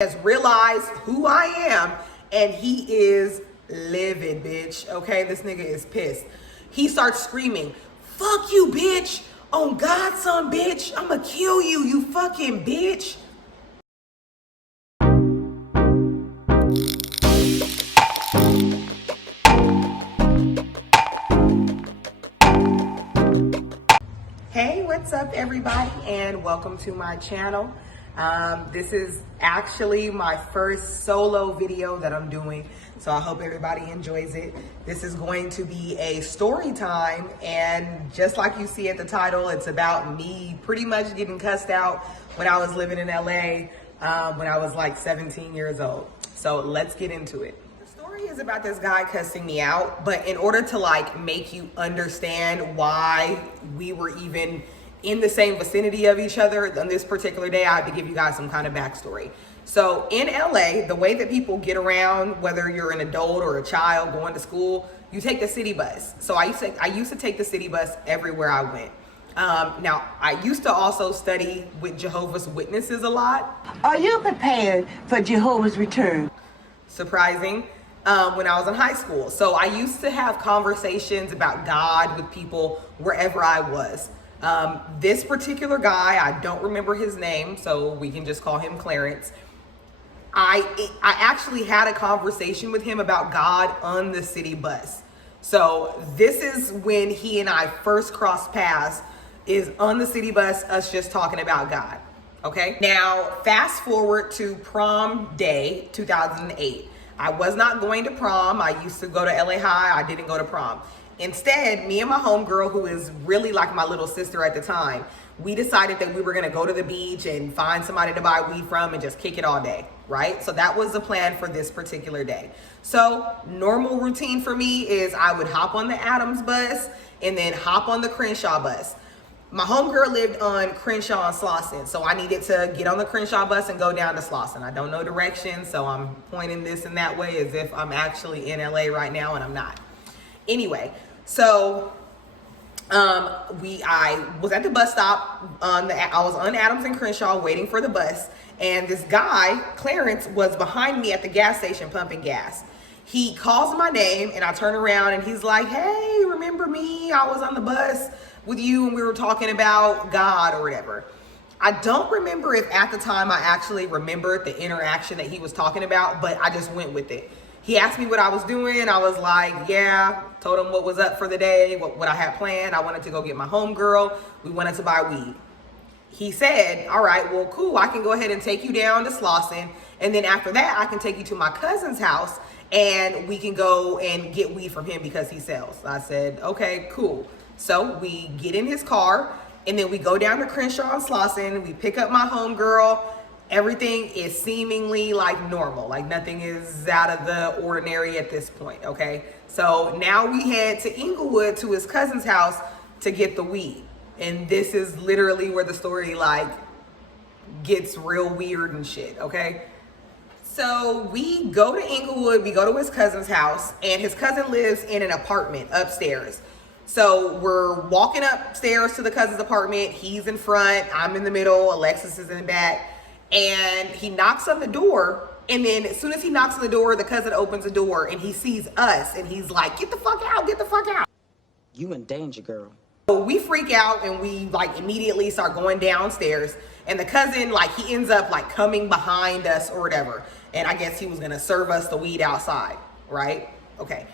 has realized who I am, and he is livid, bitch. Okay, this nigga is pissed. He starts screaming, "Fuck you, bitch! On God's son, bitch! I'ma kill you, you fucking bitch!" Hey, what's up, everybody, and welcome to my channel. This is actually my first solo video that I'm doing, so I hope everybody enjoys it. This is going to be a story time, and just like you see at the title, it's about me pretty much getting cussed out when I was living in LA, when I was like 17 years old. So let's get into it. The story is about this guy cussing me out, but in order to like make you understand why we were even in the same vicinity of each other on this particular day, I have to give you guys some kind of backstory. So in LA, the way that people get around, whether you're an adult or a child going to school, you take the city bus. So I used to take the city bus everywhere I went. Now, I used to also study with Jehovah's Witnesses a lot. Are you prepared for Jehovah's return? Surprising. When I was in high school. So I used to have conversations about God with people wherever I was. This particular guy, I don't remember his name, so we can just call him Clarence. I actually had a conversation with him about God on the city bus. So this is when he and I first crossed paths, is on the city bus, us just talking about God. Okay. Now, fast forward to prom day 2008. I was not going to prom. I used to go to LA High. I didn't go to prom. Instead, me and my homegirl, who is really like my little sister at the time, we decided that we were gonna go to the beach and find somebody to buy weed from and just kick it all day, right? So that was the plan for this particular day. So normal routine for me is I would hop on the Adams bus and then hop on the Crenshaw bus. My homegirl lived on Crenshaw and Slauson, so I needed to get on the Crenshaw bus and go down to Slauson. I don't know directions, so I'm pointing this and that way as if I'm actually in LA right now, and I'm not. Anyway, so I was at the bus stop I was on Adams and Crenshaw waiting for the bus, and this guy, Clarence, was behind me at the gas station pumping gas. He calls my name, and I turn around, and he's like, "Hey, remember me? I was on the bus with you, and we were talking about God or whatever." I don't remember if at the time I actually remembered the interaction that he was talking about, but I just went with it. He asked me what I was doing. I was like, yeah, told him what was up for the day, what I had planned. I wanted to go get my homegirl. We wanted to buy weed. He said, all right, well, cool. I can go ahead and take you down to Slauson. And then after that, I can take you to my cousin's house and we can go and get weed from him because he sells. I said, okay, cool. So we get in his car and then we go down to Crenshaw and Slauson. We pick up my homegirl. Everything is seemingly like normal, like nothing is out of the ordinary at this point, okay? So now we head to Inglewood to his cousin's house to get the weed. And this is literally where the story like gets real weird and shit, okay? So we go to Inglewood, we go to his cousin's house, and his cousin lives in an apartment upstairs. So we're walking upstairs to the cousin's apartment. He's in front, I'm in the middle, Alexis is in the back. And he knocks on the door, and then as soon as he knocks on the door, the cousin opens the door and he sees us and he's like, "Get the fuck out, get the fuck out." You in danger, girl. So we freak out and we like immediately start going downstairs, and the cousin, like, he ends up like coming behind us or whatever. And I guess he was gonna serve us the weed outside, right? Okay.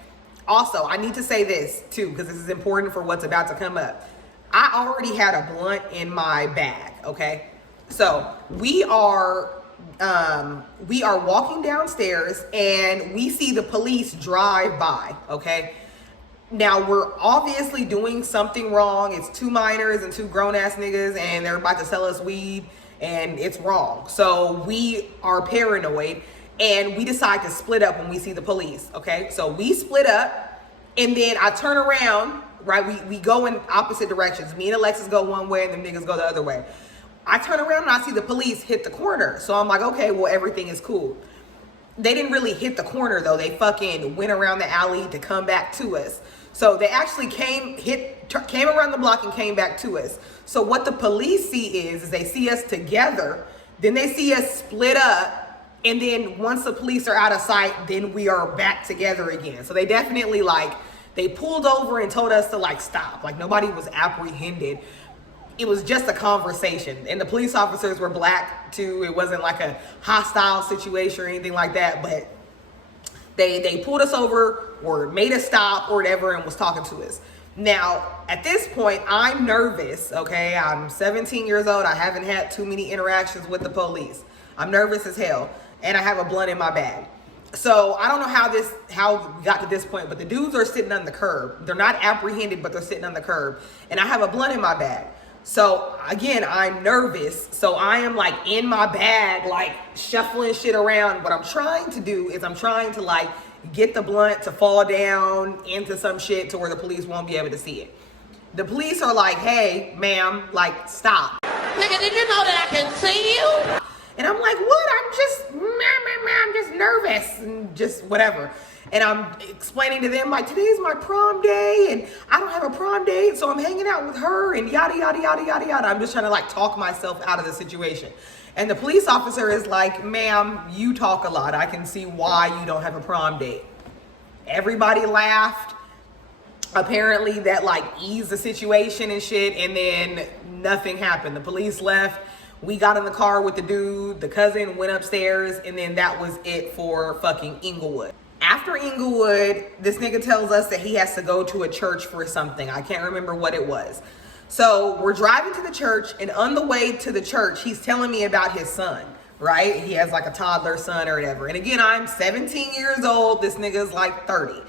Also, I need to say this too, because this is important for what's about to come up. I already had a blunt in my bag, okay? So we are walking downstairs and we see the police drive by, okay? Now we're obviously doing something wrong. It's two minors and two grown ass niggas and they're about to sell us weed and it's wrong. So we are paranoid and we decide to split up when we see the police, okay? So we split up and then I turn around, right? We go in opposite directions. Me and Alexis go one way and them niggas go the other way. I turn around and I see the police hit the corner. So I'm like, okay, well, everything is cool. They didn't really hit the corner though. They fucking went around the alley to come back to us. So they actually came around the block and came back to us. So what the police see is they see us together, then they see us split up, And then once the police are out of sight, then we are back together again. So they definitely they pulled over and told us to stop. Like nobody was apprehended. It was just a conversation. And the police officers were black too. It wasn't like a hostile situation or anything like that, but they pulled us over or made us stop or whatever and was talking to us. Now, at this point, I'm nervous, okay? I'm 17 years old. I haven't had too many interactions with the police. I'm nervous as hell, and I have a blunt in my bag. So I don't know how we got to this point, but the dudes are sitting on the curb. They're not apprehended, but they're sitting on the curb, and I have a blunt in my bag. So again, I'm nervous. So I am in my bag, shuffling shit around. What I'm trying to do is I'm trying to get the blunt to fall down into some shit to where the police won't be able to see it. The police are like, hey, ma'am, stop. Nigga, did you know that I can see you? And I'm like, what? I'm just nervous and just whatever. And I'm explaining to them today's my prom day and I don't have a prom date, so I'm hanging out with her and yada, yada, yada, yada, yada. I'm just trying to talk myself out of the situation. And the police officer is like, ma'am, you talk a lot. I can see why you don't have a prom date. Everybody laughed. Apparently that eased the situation and shit, and then nothing happened. The police left. We got in the car with the dude, the cousin went upstairs, and then that was it for fucking Inglewood. After Inglewood, this nigga tells us that he has to go to a church for something. I can't remember what it was. So we're driving to the church, and on the way to the church, he's telling me about his son, right? He has a toddler son or whatever. And again, I'm 17 years old. This nigga's 30.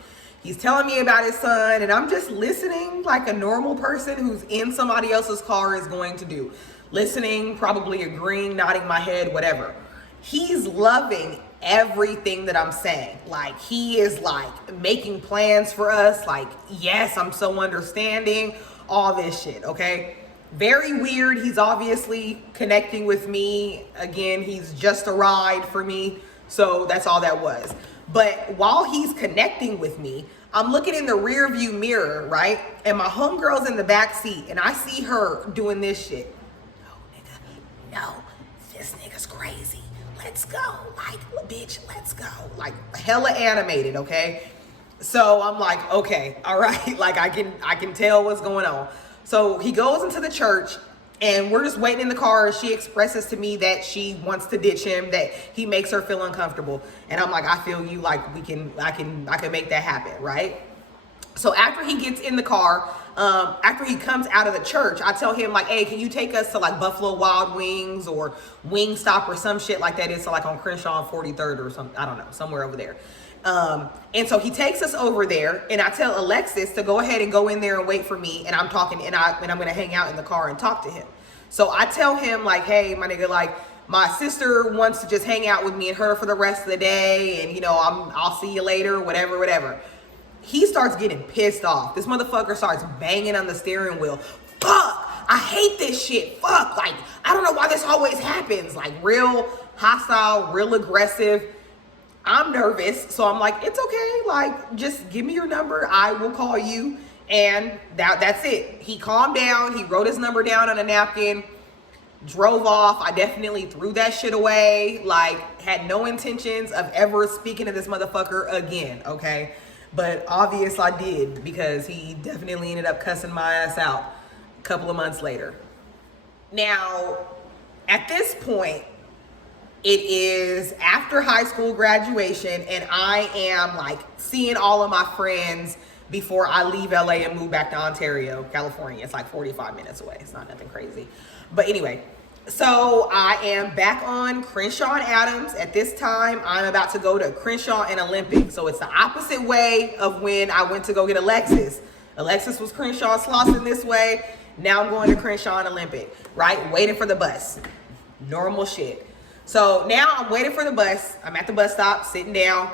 He's telling me about his son, and I'm just listening like a normal person who's in somebody else's car is going to do. Listening, probably agreeing, nodding my head, whatever. He's loving everything that I'm saying. He is making plans for us. Yes, I'm so understanding, all this shit, okay? Very weird. He's obviously connecting with me. Again, he's just a ride for me. So that's all that was. But while he's connecting with me, I'm looking in the rear view mirror, right? And my homegirl's in the back seat, and I see her doing this shit. No, this nigga's crazy. Let's go. Bitch, let's go. Hella animated, okay? So I'm like, okay, all right. I can tell what's going on. So he goes into the church, and we're just waiting in the car. She expresses to me that she wants to ditch him, that he makes her feel uncomfortable. And I'm like, I feel you. I can make that happen, right? So after he gets in the car, after he comes out of the church, I tell him hey, can you take us to Buffalo Wild Wings or Wingstop or some shit like that? It's on Crenshaw and 43rd or something. I don't know, somewhere over there. And so he takes us over there, and I tell Alexis to go ahead and go in there and wait for me. And I'm talking, and I'm gonna hang out in the car and talk to him. So I tell him hey, my nigga, my sister wants to just hang out with me and her for the rest of the day, and I'll see you later, whatever. He starts getting pissed off. This motherfucker starts banging on the steering wheel. Fuck, I hate this shit. Fuck, I don't know why this always happens. Real hostile, real aggressive. I'm nervous, so I'm like, it's okay. Just give me your number. I will call you. And that's it. He calmed down. He wrote his number down on a napkin, drove off. I definitely threw that shit away. Had no intentions of ever speaking to this motherfucker again, okay? But obvious I did, because he definitely ended up cussing my ass out a couple of months later. Now, at this point, it is after high school graduation, and I am seeing all of my friends before I leave LA and move back to Ontario, California. It's 45 minutes away. It's not nothing crazy. But anyway, so I am back on Crenshaw and Adams. At this time, I'm about to go to Crenshaw and Olympic. So it's the opposite way of when I went to go get Alexis. Alexis was Crenshaw and Slauson this way. Now I'm going to Crenshaw and Olympic, right? Waiting for the bus. Normal shit. So now I'm waiting for the bus. I'm at the bus stop, sitting down,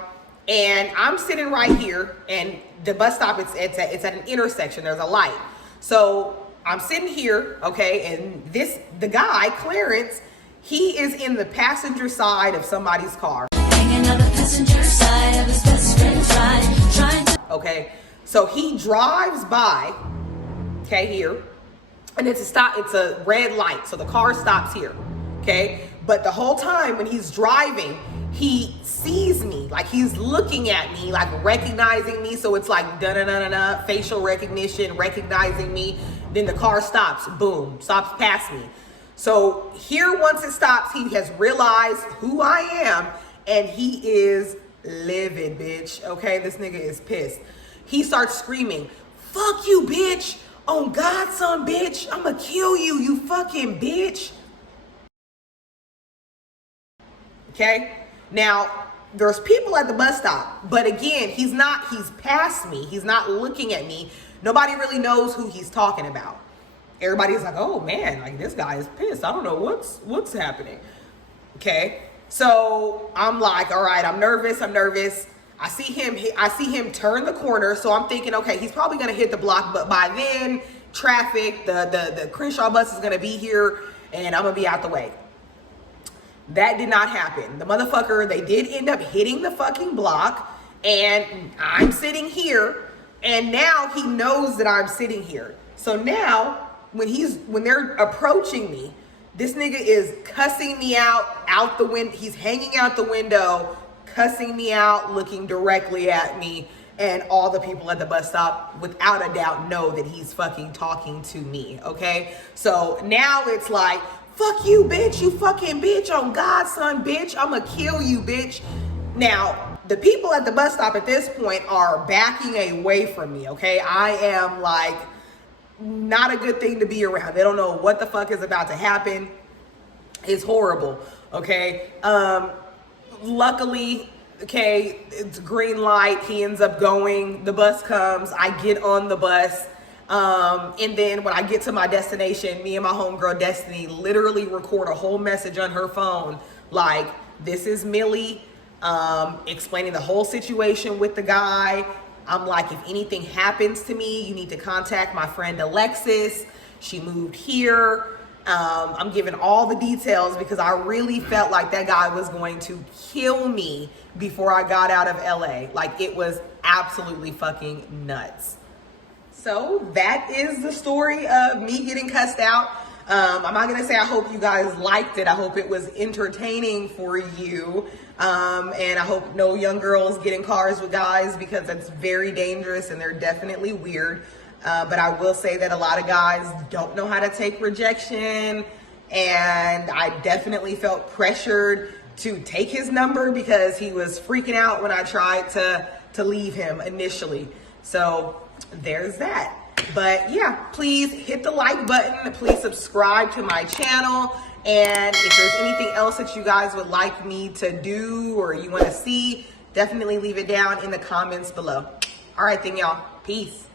and I'm sitting right here, and the bus stop, it's at an intersection. There's a light. So I'm sitting here, okay, and the guy, Clarence, he is in the passenger side of somebody's car. Hanging on the passenger side of his best friend's ride, trying to... Okay, so he drives by, okay, here, and it's a red light, so the car stops here, okay? But the whole time when he's driving, he sees me, like he's looking at me, like recognizing me. So it's like da-da-da-da-da, facial recognition, recognizing me. Then the car stops, boom, stops past me. So here, once it stops, he has realized who I am, and he is livid, bitch. Okay, this nigga is pissed. He starts screaming, "Fuck you, bitch. On God's son, bitch. I'ma kill you, you fucking bitch." Okay? Now, there's people at the bus stop, but again, he's past me. He's not looking at me. Nobody really knows who he's talking about. Everybody's like, "Oh man, like this guy is pissed. I don't know what's happening." Okay? So I'm like, all right, I'm nervous. I see him turn the corner. So I'm thinking, okay, he's probably gonna hit the block, but by then traffic, the Crenshaw bus is gonna be here and I'm gonna be out the way. That did not happen. The motherfucker, they did end up hitting the fucking block, and I'm sitting here, and now he knows that I'm sitting here. So now when they're approaching me, this nigga is cussing me out the window. He's hanging out the window, cussing me out, looking directly at me. And all the people at the bus stop, without a doubt, know that he's fucking talking to me, okay? So now it's like, "Fuck you, bitch, you fucking bitch, on God's son, bitch, I'ma kill you, bitch." Now, the people at the bus stop at this point are backing away from me, okay? I am like, not a good thing to be around. They don't know what the fuck is about to happen. It's horrible, okay? Luckily, okay, it's green light. He ends up going. The bus comes. I get on the bus. And then when I get to my destination, me and my homegirl Destiny literally record a whole message on her phone. Like, "This is Millie," explaining the whole situation with the guy. I'm like, "If anything happens to me, you need to contact my friend Alexis. She moved here." I'm giving all the details because I really felt like that guy was going to kill me before I got out of LA. Like, it was absolutely fucking nuts. So that is the story of me getting cussed out. I'm not gonna say I hope you guys liked it. I hope it was entertaining for you. And I hope no young girls get in cars with guys, because it's very dangerous and they're definitely weird. But I will say that a lot of guys don't know how to take rejection, and I definitely felt pressured to take his number because he was freaking out when I tried to leave him initially. So there's that. But yeah, please hit the like button. Please subscribe to my channel. And if there's anything else that you guys would like me to do or you want to see, definitely leave it down in the comments below. All right then, y'all. Peace.